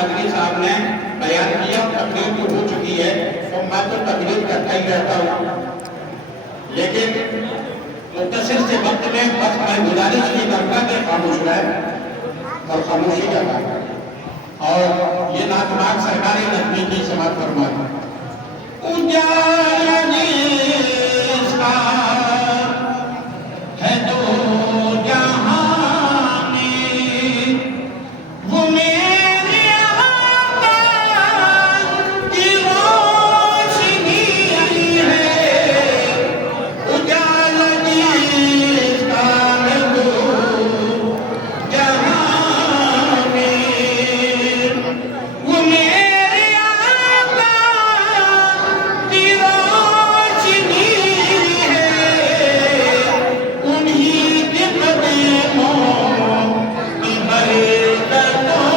قادری صاحب نے بیان کیا، تقریر تو ہو چکی ہے، تو میں تو تقریر کرتا ہی رہتا ہوں، لیکن مختصر سے وقت میں بس میں گزارش کی کرتا کہ خاموش رہے اور خاموشی کا کام اور یہ ناتماک سرکاری نظمی کی سماعت فرمائے۔ اجالا جس کا ہے دو جہاں میں، وہ میرے آقا کی روشنی ہے۔ اجالا جس کا ہے دو جہاں میں، وہ میرے آقا کی روشنی ہے۔ انہی کے قدموں کی برکتوں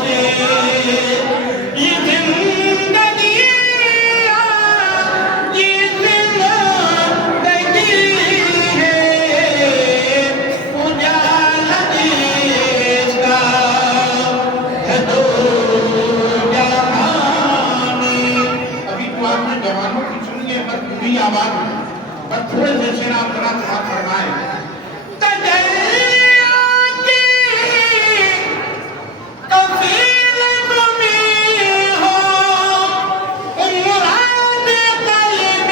سے یہ زندگی ہے۔ اجالا جس کا ہے دو جہاں میں۔ ابھی تو آپ نے جوانوں کی سنیے پر پوری آواز میں، پر تھوڑے سے شعر آپ ذرا سماعت فرمائیں۔ تجلیات کفیل تمہیں ہو، مراد قلب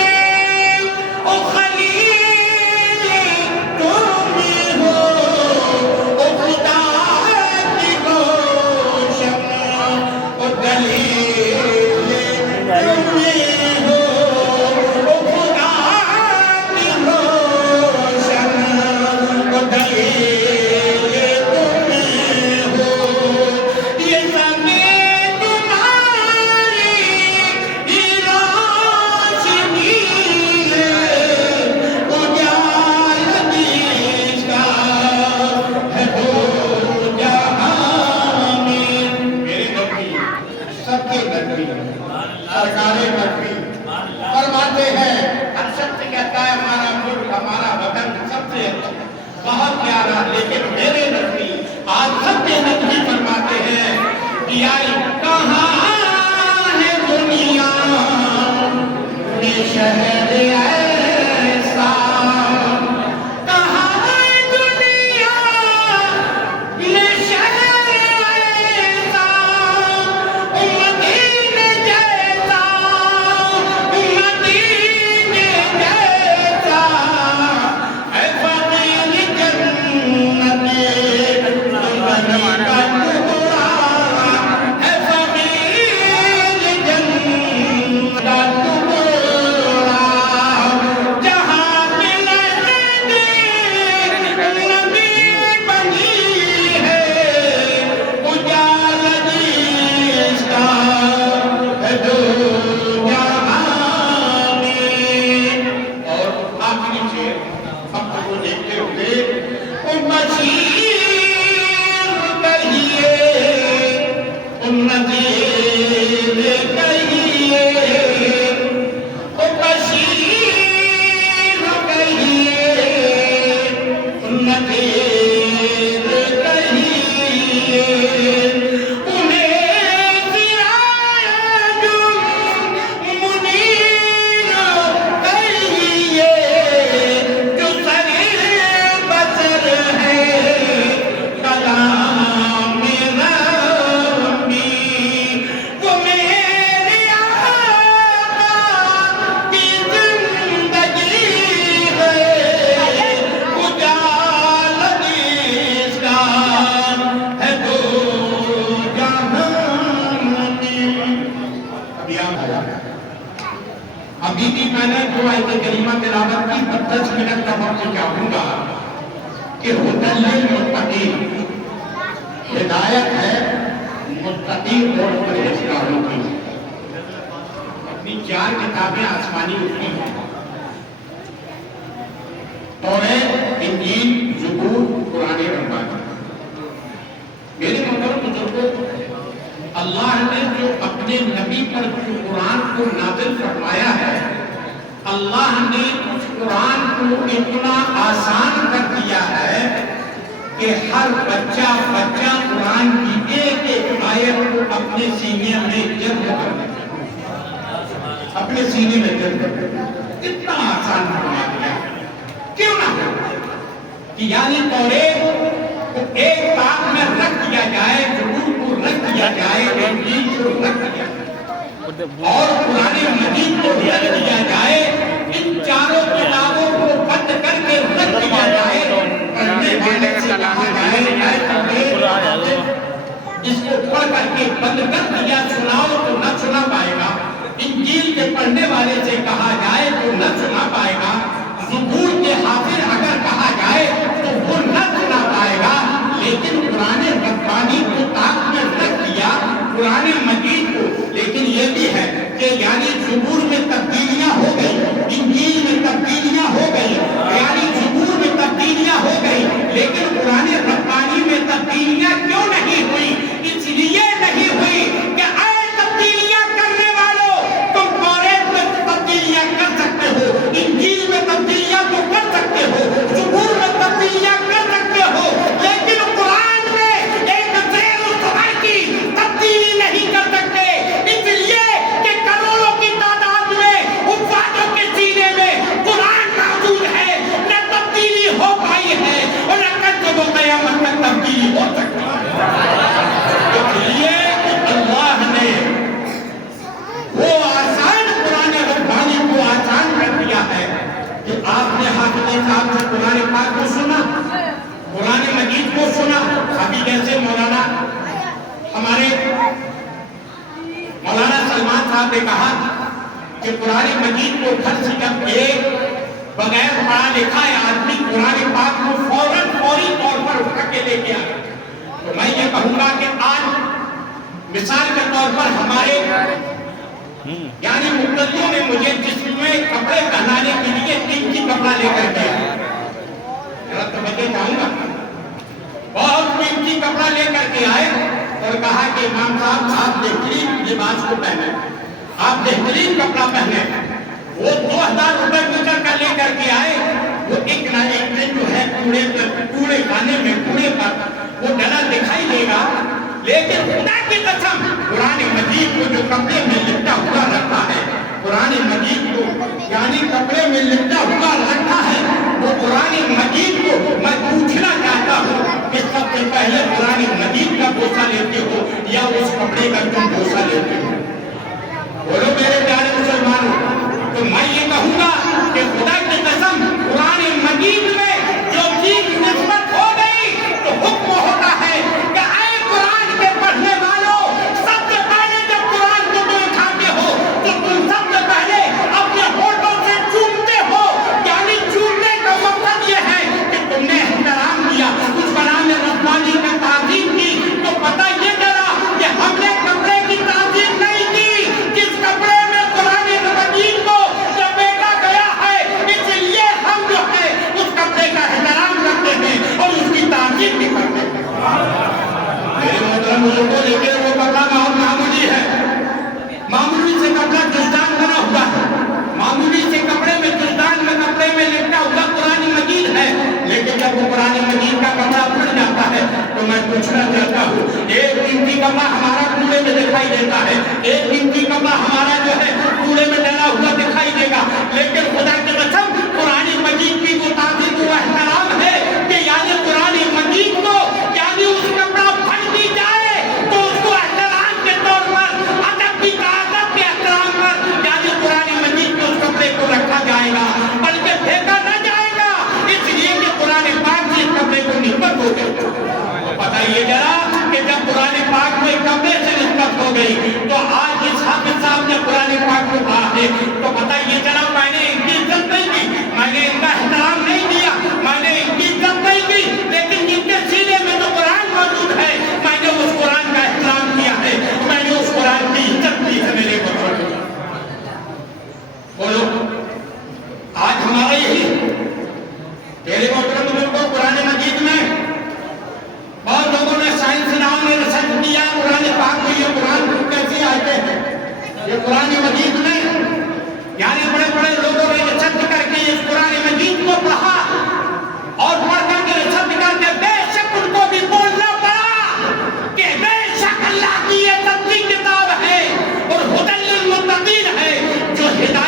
او خلیل تمہیں ہو، او خدا کی روشن او دلیل تمہیں ہو، او خدا کی روشن او دلیل تمہیں ہو۔ یہ زمین تمہاری ہی روشنی ہے۔ اجالا جس کا ہے دو جہاں میں۔ میرے نبی، سب کے نبی، سرکار نبی فرماتے ہیں، ہر شخص کہتا ہے ہمارا ملک ہمارا وطن سب سے بہت پیارا، لیکن میرے نبی آج سب کے نبی فرماتے ہیں کہ آئی کہاں ہے دنیا میں شہر ایسا، کہاں ہے دنیا میں شہر ایسا، مدینے جیسا، مدینے جیسا، اے فقیر جنت بنی کا ٹکڑا، اے فقیر جنت کا ٹکڑا، جہاں پہ نبی بنی ہے۔ اجالا جس کا ہے دو جہاں میں۔ اور آخری شعر وقت کو دیکھتے ہوئے، بشیر کہیے، نذیر کہیے، بشیر کہیے، نذیر کہیے، انہیں سراج منیر کہیے، جو سر بسر ہے کلام ربی، وہ میرے آقا کی زندگی ہے۔ اجالا جس کا ہے دو جہاں میں۔ ابھی آپ آیا، ابھی بھی میں نے جو آیت کریمہ تلاوت کی 10 منٹ کا وقت چاہوں گا کہ ہدی للمتقین، ہدایت ہے متقین اور پرہیزگاروں کی۔ اپنی 4 کتابیں آسمانی اتری ہیں، توریت، انجیل، زبور، قرآن ربانی۔ میرے محترم بزرگوں، اللہ نے جو اپنے نبی پر جو قرآن کو نازل فرمایا ہے، اللہ نے اس قرآن کو اتنا آسان کر دیا ہے کہ ہر بچہ قرآن کی ایک ایک آیت کے سینے میں دل کتنا آسان بنا دیا. کیوں نہ کہ یعنی توریت کو ایک بات میں رکھ دیا جائے, زبور کو رکھ دیا جائے, انجیل کو رکھ دیا جائے اور قرآن مجید کو رکھ دیا جائے. ان چاروں کتابوں کو بند کر کے رکھ دیا جائے. پڑھنے والے سے کہا جائے اس کو پڑھ کر کے بند کر دیا, سناؤ تو نہ سنا پائے گا. انجیل کے پڑھنے والے سے کہا جائے تو نہ سنا پائے گا. زبور کے حافظ اگر کہا جائے تو وہ نہ سنا پائے گا. لیکن قرآن ربانی کو طاق میں رکھ دیا, قرآن مجید کو. لیکن یہ بھی ہے کہ یعنی زبور میں تبدیلیاں ہو گئی, انجیل میں تبدیلیاں ہو گئی, یعنی زبور میں تبدیلیاں ہو گئی, لیکن قرآن ربانی میں تبدیلیاں کیوں نہیں ہوئی؟ اس لیے نہیں ہوئی کہ اے تبدیلیاں کرنے والوں, تم توریت میں تبدیلیاں کر سکتے ہو, انجیل میں تبدیلیاں تو کر سکتے ہو, زبور میں تبدیلیاں کر سکتے ہو, لیکن قرآن میں ایک زیر و زبر کی تبدیلی نہیں کر سکتے. اس لیے کہ کروڑوں کی تعداد میں حفاظوں کے سینے میں قرآن موجود ہے, نہ تبدیلی ہو پائی ہے اور نہ کل کو قیامت تک تبدیلی ہو سکتی ہے. اس لیے اللہ نے وہ آسان قرآن ربانی کو آسان کر دیا ہے کہ آپ نے حافظ صاحب سے قرآن پاک کو سنا, قرآن مجید کو سنا. ابھی جیسے مولانا ہمارے مولانا سلمان صاحب نے کہا کہ قرآن مجید کو گھر سے جب ایک بغیر پڑھا لکھا ہے آدمی قرآن پاک کو فوری طور پر اٹھا کے لے گیا, تو میں یہ کہوں گا کہ آج مثال کے طور پر ہمارے یعنی مقتدیوں نے مجھے جسم میں کپڑے پہنانے کے لیے قیمتی کپڑا لے کر دیا. ذرا توجہ چاہوں گا, بہت قیمتی کپڑا لے کر کے آئے اور کہا کہ امام صاحب آپ بہترین لباس کو پہنے, آپ بہترین کپڑا پہنے. وہ 2000 روپے مچر کر لے کر کے آئے. وہ ایک نہ ایک دن جو ہے کوڑے کھانے میں کوڑے پر وہ ڈلا دکھائی دے گا, لیکن خدا کی قسم قرآن مجید کو جو کپڑے میں لپٹا ہوا رکھا ہے, قرآن مجید کو یعنی کپڑے میں لپٹا ہوا رکھا ہے, وہ قرآن مجید کو میں پوچھنا چاہتا ہوں کہ سب سے پہلے قرآن مجید کا بوسہ لیتے ہو یا اس کپڑے کا تم بوسہ لیتے ہو؟ بولو میرے پیارے مسلمانوں. تو میں یہ کہوں گا کہ خدا کی قسم قرآن مجید میں جو چیز نسبت ہو گئی تو حکم ہوتا ہے کہ اے قرآن کے پڑھنے والوں, سب سے پہلے جب قرآن کو تم کھاتے ہو تو تم سب سے پہلے اپنے ہونٹوں سے چومتے ہو. یعنی چومنے کا مقصد یہ ہے کہ تم نے احترام کیا, اس کلام ربانی کا تعظیم کی. تو پتہ یہ چلا کہ ہم نے کپڑے کی تعظیم نہیں کی, جس کپڑے میں قرآن مجید کو لپیٹا گیا ہے, اس لیے ہم جو ہے اس کپڑے کا احترام کرتے ہیں اور اس کی تعظیم بھی کرتے ہیں. میرے محترم بزرگوں, لیکن وہ کپڑا بہت معمولی ہے, معمولی سے کپڑا جزدان بنا ہوا ہے, معمولی سے کپڑے میں جزدان میں کپڑے میں لپٹا ہوا قرآن مجید ہے. لیکن جب وہ قرآن مجید کا کپڑا پھٹ جاتا ہے تو میں پوچھنا چاہتا ہوں, ایک قیمتی کپڑا ہمارا کوڑے میں دکھائی دیتا ہے, ایک قیمتی کپڑا ہمارا جو ہے کوڑے میں ڈلا ہوا دکھائی دے گا, لیکن خدا کی قسم قرآن مجید کی وہ تعظیم و احترام ہے کہ یعنی قرآن مجید کو یعنی اس کپڑا پھٹ بھی جائے تو اس کو احترام کے طور پر, ادب کی تعظیم کے احترام پر یعنی قرآن مجید کے اس کپڑے کو رکھا جائے گا, بلکہ پھینکا نہ جائے گا, اس لیے کہ قرآن پاک سے اس کپڑے کو نسبت ہو گئی. بتائیے ذرا کہ جب قرآن پاک میں کپڑے سے نسبت ہو گئی تو آج اس حافظ صاحب نے قرآن پاک کو کہا ہے, تو بتائیے ذرا میں نے ان کی عزت نہیں کی, میں نے ان کا احترام نہیں کیا, میں نے ان کی عزت نہیں کی, لیکن جن کے سینے میں تو قرآن موجود ہے میں نے اس قرآن کا احترام کیا ہے, میں نے اس قرآن کی عزت کی ہے. میرے بزرگ بولو, آج ہمارا یہی میرے محترم بزرگوں قرآن مجید میں بہت لوگوں نے سائنسدانوں نے ریسرچ کیا قرآن پاک میں یہ قرآن کیسی آتے ہیں, یہ قرآن مجید میں یعنی بڑے بڑے لوگوں نے ریسرچ کر کے اس قرآن مجید کو پڑھا اور پڑھ کر کے ریسرچ کر کے بے شک ان کو بھی بولنا پڑا کہ بے شک اللہ کی یہ تنزیل کتاب ہے اور ہدی للمتقین ہے جو ہدایت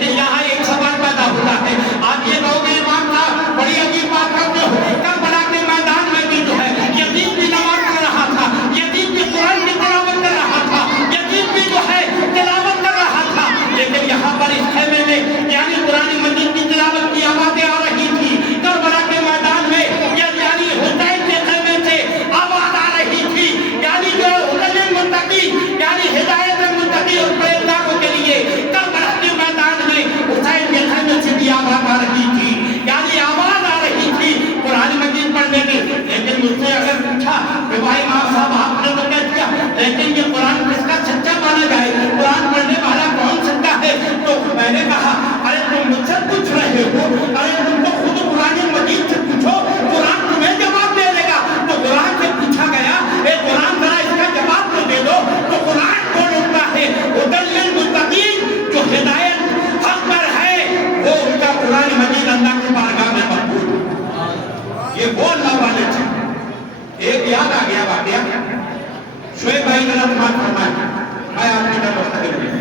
لیکن یہاں ایک سوال پیدا ہوتا ہے، آپ یہ کہو گے امام صاحب بڑی عجیب بات کرتے ہو، کربلا کے میدان میں بھی جو ہے یتیم بھی نماز پڑھ رہا تھا، یتیم بھی قرآن کی تلاوت کر رہا تھا، یتیم بھی جو ہے تلاوت کر رہا تھا، لیکن یہاں پر اس خیمے میں یعنی قرآن مجید کی تلاوت کی آوازیں آ رہی تھی، کربلا کے میدان میں یعنی حسین کے خیمے سے آواز آ رہی تھی، یعنی جو حسین منتقی یعنی ہدایت منتقی اور پریزگاروں کے لیے کربلا کے میدان میں حسین کے خیمے سے بھی آواز آ رہی تھی، یعنی آواز آ رہی تھی قرآن مجید پڑھنے کی۔ لیکن مجھ سے اگر پوچھا کہ بھائی امام صاحب آپ نے تو کہہ دیا، لیکن یہ قرآن کس کا سچا مانا جائے، قرآن پڑھنے والا کون سچا ہے؟ تو میں نے کہا ارے تم مجھ سے پوچھ رہے ہو، ارے تم تو خود قرآن مجید سے پوچھو، قرآن تمہیں جواب دے دے گا۔ تو قرآن سے پوچھا گیا اے قرآن ذرا اس کا جواب تو دے دو، تو قرآن کون ہوتا ہے؟ ہدی للمتقین، جو ہدایت حق پر ہے وہ ان کا قرآن مجید اللہ کی بارگاہ میں مقبول۔ یہ وہ اللہ والے تھے۔ ایک یاد آ گیا واقعہ، شعیب بھائی نے رحمت فرمائے، میں آپ کی طرف مستقل ہوں۔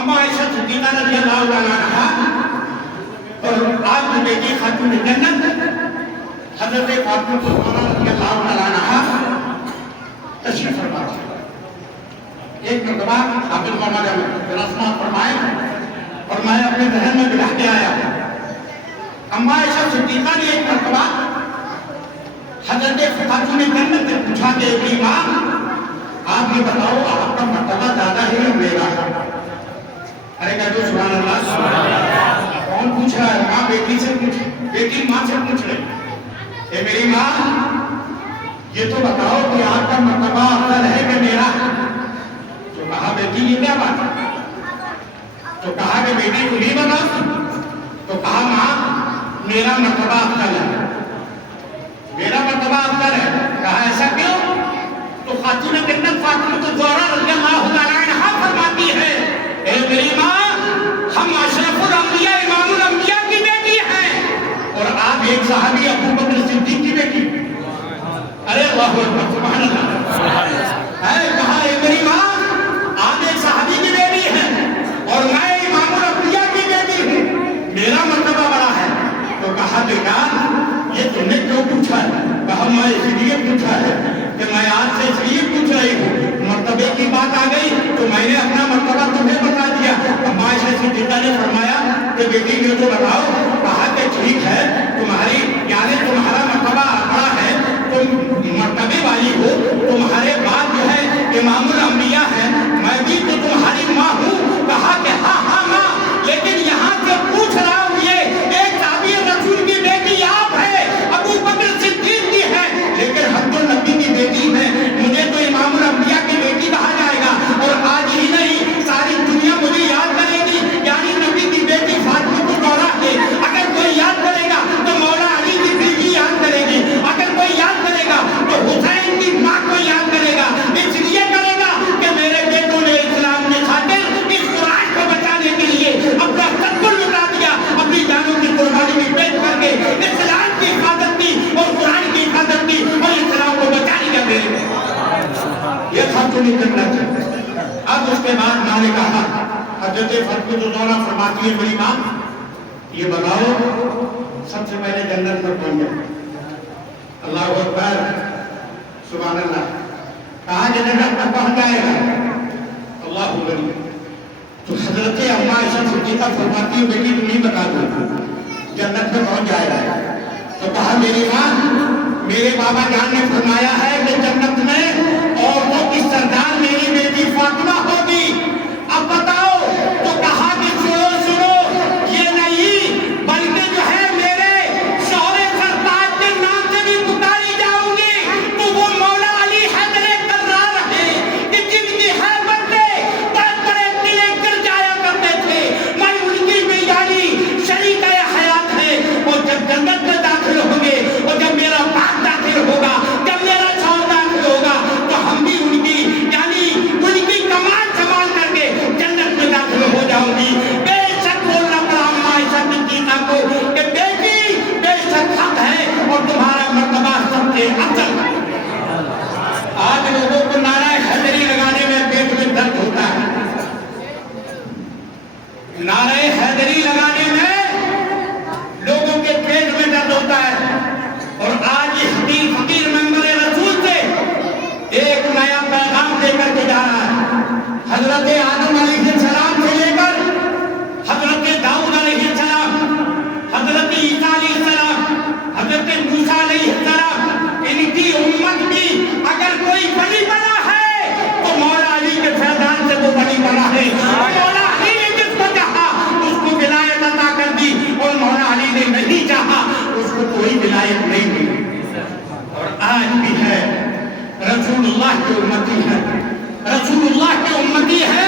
اما عائشہ صدیقہ رضی اللہ تعالیٰ عنہا اور آپ کی بیٹی خاتون جنت حضرت فاطمہ الزہرا رضی اللہ تعالیٰ عنہا تشریف فرما تھے۔ ایک مرتبہ حافظ محمد رسمہ فرمائے اور میں اپنے ذہن میں بٹھا کے آیا، اما عائشہ صدیقہ نے ایک مرتبہ حضرت خاتون جنت سے پوچھا کہ اے ماں آپ یہ بتاؤ آپ کا مرتبہ زیادہ ہے یا میرا؟ ارے کہہ دو سبحان اللہ۔ کون پوچھ رہا ہے؟ ماں بیٹی سے پوچھ، بیٹی ماں سے پوچھ رہے، اے میری ماں یہ تو بتاؤ کہ آپ کا مرتبہ افضل ہے کہ میرا؟ تو کہا بیٹی یہ کیا بات ہے؟ تو کہا کہ بیٹی تم ہی بتاؤ۔ تو کہا ماں میرا مرتبہ افضل ہے، میرا مرتبہ افضل ہے۔ کہا ایسا کیوں؟ تو خاتون جنت فاطمہ الزہرا رضی اللہ تعالیٰ عنہا فرماتی ہے، اے میری ماں ہم اشرف الانبیاء امام الانبیاء کی بیٹی ہیں، اور آپ ایک صحابی ابو بکر صدیق کی بیٹی۔ ارے اللہ اکبر سبحان اللہ۔ ہے کہا اے میری ماں آپ ایک صحابی کی بیٹی ہیں اور میں امام الانبیاء کی بیٹی ہوں، میرا مرتبہ بڑا ہے۔ تو کہا بیٹا یہ تم نے کیوں پوچھا ہے؟ کہا میں اس لیے پوچھا ہے کہ میں آج سے اس لیے پوچھ رہی ہوں، مرتبے کی بات آ گئی تو میں نے اپنا مرتبہ تمہیں بتا دیا۔ اما عائشہ صدیقہ نے فرمایا کہ بیٹی یہ تو بتاؤ۔ کہا کہ ٹھیک ہے تمہاری یعنی تمہارا مرتبہ بڑا ہے، تم مرتبے والی ہو، تمہارے بعد جو ہے امام الانبیاء ہے، میں بھی تو تمہاری ماں ہوں۔ کہا کہ ہاں ہاں ماں، لیکن یہاں سے پوچھ رہا ہوں یہ ایک تابعی رسول کی بیٹی آپ ہے، ابو بکر صدیق کی ہے، لیکن حضرت النبی کی بیٹی ہے، مجھے تو امام الانبیاء کی بیٹی کہا جائے گا۔ اور آج ہی نہیں ساری دنیا مجھے یاد کرے گی، یعنی نبی کی بیٹی فاطمہ الزہرا ہے۔ اگر کوئی یاد کرے گا تو مولا علی کی بیوی یاد کرے گی، اگر کوئی یاد کرے گا تو حسین کی ماں کو یاد کرے گا، اس لیے کرے گا کہ میرے بیٹوں نے اسلام کی خاطر اس قرآن کو بچانے کے لیے اپنا سب کچھ لٹا دیا، اپنی جانوں کی قربانی بھی پیش کر کے اسلام کی حفاظت کی اور قرآن کی حفاظت کی اور اسلام کو بچا لیا میرے۔ یہ خاتون جنت ہے۔ اب اس کے بعد ماں نے کہا، حضرت فاطمہ الزہرا فرماتی ہے میری ماں یہ بتاؤ سب سے پہلے جنت میں کون گیا؟ اللہ اکبر سبحان اللہ۔ کہا جنت میں پہنچ جائے گا؟ اللہ اکبر۔ تو حضرت اما عائشہ صدیقہ فرماتی ہے بیٹی تم ہی بتا دو جنت میں پہنچ جائے گا؟ تو کہا میری ماں میرے بابا جان نے فرمایا ہے کہ جنت میں عورتوں کی سردار میری بیٹی فاطمہ ہوگی۔ اب بتاؤ تو کہا کہ سنو سنو یہ نہیں بلکہ جو ہے میرے شوہر سرتاج کے نام سے بھی پکاری جاؤں گی تو وہ مولا علی حیدر کرار ہے کہ جن کی حیبت سے بڑے بڑے قلعے گر جایا کرتے تھے، میں ان کی بھی یعنی شریک حیات ہے۔ اور جب جنت میں داخل ہوں گے اور جب میرا باپ داخل ہوگا، جب میرا شوہر داخل ہوگا تو ہم بھی ان کی یعنی ان کی کمال حضرت آدم علیہ السلام سے لے کر حضرت داؤد علیہ السلام، حضرت عیسیٰ علیہ السلام، حضرت موسیٰ علیہ السلام، ان کی امت بھی اگر کوئی ولی بنا ہے تو مولا علی کے فیضان سے وہ ولی بنا ہے۔ مولا علی نے جس کو چاہا اس کو ولایت عطا کر دی، اور مولا علی نے نہیں چاہا اس کو کوئی ولایت نہیں دی۔ اور آج بھی ہے رسول اللہ کی امتی ہے، رسول اللہ کی امتی ہے،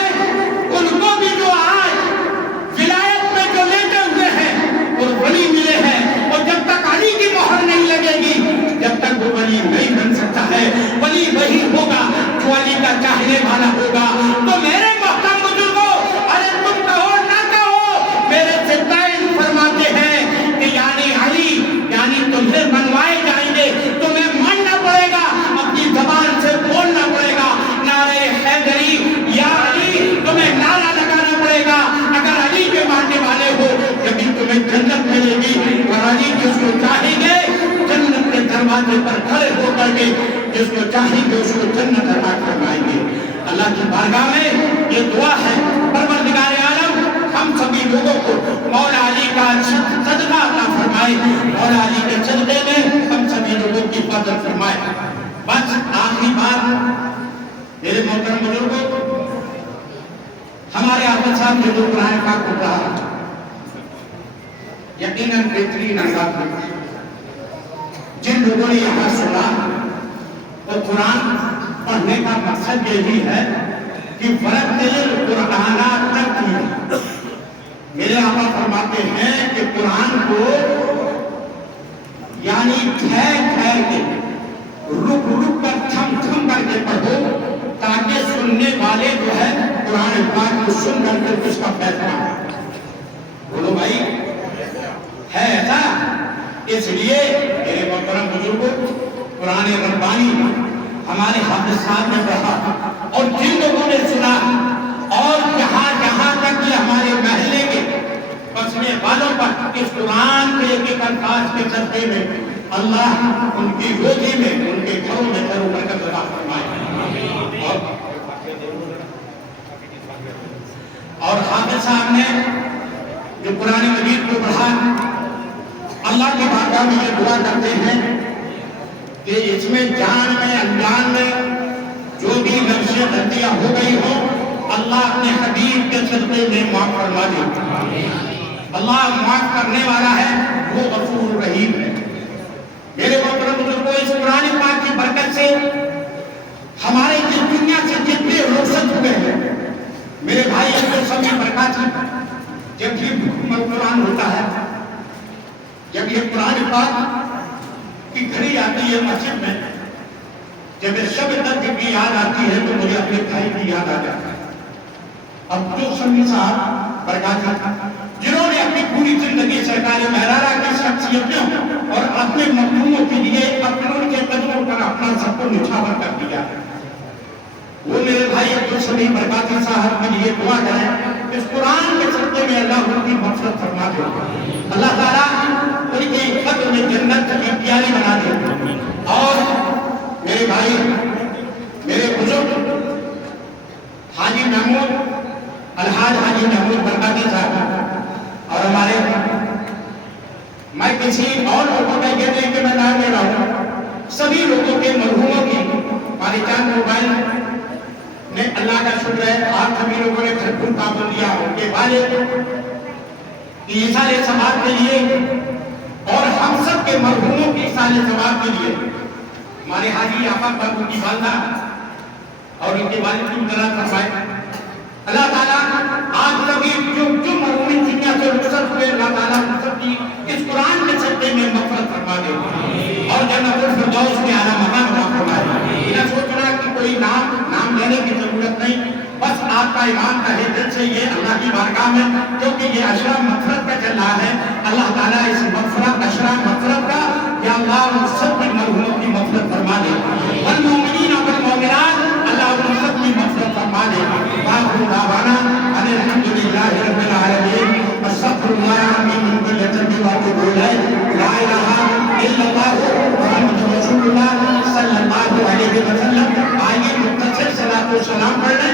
ان کو بھی جو آج ولایت میں جو لیتے ہوئے ہیں اور ولی ملے ہیں، اور جب تک علی کی مہر نہیں لگے گی جب تک وہ ولی نہیں بن سکتا ہے۔ ولی وہی ہوگا جو علی کا چاہنے والا ہوگا۔ تو میرے محترم بزرگوں، ارے تم کہو نہ کہو، میرے سبتائن فرماتے ہیں کہ یعنی علی، یعنی تمہیں منوائے جائیں گے، تمہیں ماننا پڑے گا، اپنی زبان سے بولنا پڑے گا نعرہ حیدری یا علی، تمہیں نعرہ لگانا پڑے گا۔ اگر علی کے ماننے والے ہو جبھی تمہیں جنت ملے گی، اور علی جس کو چاہیں گے جنت کے دروازے پر کھڑے ہو کر کے جس کو چاہیں گے اس کو جنت عطا فرمائیں گے۔ اللہ کی بارگاہ میں یہ دعا ہے، پروردگار عالم ہم سبھی لوگوں کو مولا علی کا صدقہ عطا فرمائے، مولا علی کے صدقے میں ہم سبھی لوگوں کی مدد فرمائے۔ بس آخری بات میرے محترم بزرگوں، ہمارے حافظ صاحب نے جو قرآن پاک کو پڑھا یقیناً بہترین انداز میں، جن لوگوں نے یہاں سنا تو قرآن پڑھنے کا مقصد یہی ہے کہ ورتل القرآن ترتیلا، میرے آقا فرماتے ہیں کہ قرآن کو یعنی ٹھہر ٹھہر کے، رک رک کر، تھم تھم کر کے پڑھو، تاکہ سننے والے جو ہے قرآن پاک کو سن کر کے اس کا فیصلہ بولو بھائی ہے ایسا۔ اس لیے میرے محترم بزرگوں، قرآن ربانی ہمارے حافظ صاحب نے پڑھا، اور جن لوگوں نے سنا، اور جہاں جہاں تک یہ ہمارے محلے کے بسنے والوں پر اس قرآن کے ایک ایک الفاظ کے صدقے میں اللہ ان کی روزی میں، ان کے گھروں میں خیر و برکت عطا فرمائے۔ اور حافظ صاحب نے جو قرآن مجید کو پڑھا، اللہ کی بارگاہ میں یہ دعا کرتے ہیں کہ اس میں جان میں انجان میں جو بھی لفظ غلطیاں ہو گئی ہو، اللہ اپنے حبیب کے صدقے میں معاف فرما دے۔ اللہ معاف کرنے والا ہے، وہ غفور رحیم ہے۔ میرے محترم بزرگوں، اس قرآن پاک کی برکت سے ہمارے اس دنیا سے جتنے رخصت ہوئے ہیں میرے بھائی، اس کو سبھی برکات ہیں۔ جب یہ قرآن ہوتا ہے، جب یہ قرآن پاک کی گھڑی آتی ہے مسجد میں، جب یہ شب تک کی یاد آتی ہے تو مجھے اپنے بھائی کی یاد آ جاتا ہے۔ اب جو سمی صاحب برکات جنہوں نے اپنی پوری زندگی سرکار مہرارہ کی شخصیتوں اور اپنے مخدوموں کے لیے اپنوں کے قدموں پر اپنا سب کو نچھاور کر دیا، وہ میرے بھائی عبد السمیع برکاتی صاحب کے لیے دعا کریں، اس قرآن کے صدقے میں اللہ ان کی مغفرت فرما دے، اللہ تعالیٰ ان کی قبر میں جنت کی پیاری بنا دے۔ اور میرے بھائی، میرے بزرگ حاجی محمود، الحاج حاجی محمود برکاتی صاحب، اور ہمارے، میں کسی اور لوگوں کا یہ نہیں کہ میں نام لے رہا ہوں، سبھی لوگوں کے مرحوموں کی ہماری چاند موبائل نے اللہ کا شکر ہے، آپ سبھی لوگوں نے بھرپور تعاون دیا، ان کے والد ایثار ثواب کے لیے اور ہم سب کے مرحوموں کی ایثار ثواب کے لیے، ہمارے حاجی آقا بابو کی والدہ اور ان کے والد کی مدد فرمائے۔ اللہ تعالیٰ آج سبھی جو مرحومین دنیا سے رخصت ہوئے، اللہ تعالیٰ ان سب کی اس قرآن کے صدقے میں مغفرت فرما دے اور جنت الفردوس میں اعلیٰ مقام عطا فرمائے۔ نہ سوچنا کہ کوئی نام لینے کی ضرورت نہیں، بس آپ کا ایمان کا دل سے یہ اللہ کی بارگاہ میں، کیونکہ یہ عشرہ مغفرت کا چل رہا ہے، اللہ تعالیٰ اس مغفرت، عشرہ مغفرت کا، یا اللہ ان سب کے مرحوموں کی مغفرت فرما دے، والمؤمنین والمؤمنات، اللہ ان سب کی مغفرت فرما دے۔ وآخر دعوانا ان الحمدللہ رب العالمین، استغفر اللہ من کل ذنب واتوب الیہ، لا الہ الا اللہ محمد رسول اللہ صلی اللہ علیہ وسلم۔ آئیے مختصر صلاۃ و سلام پڑھ لیں۔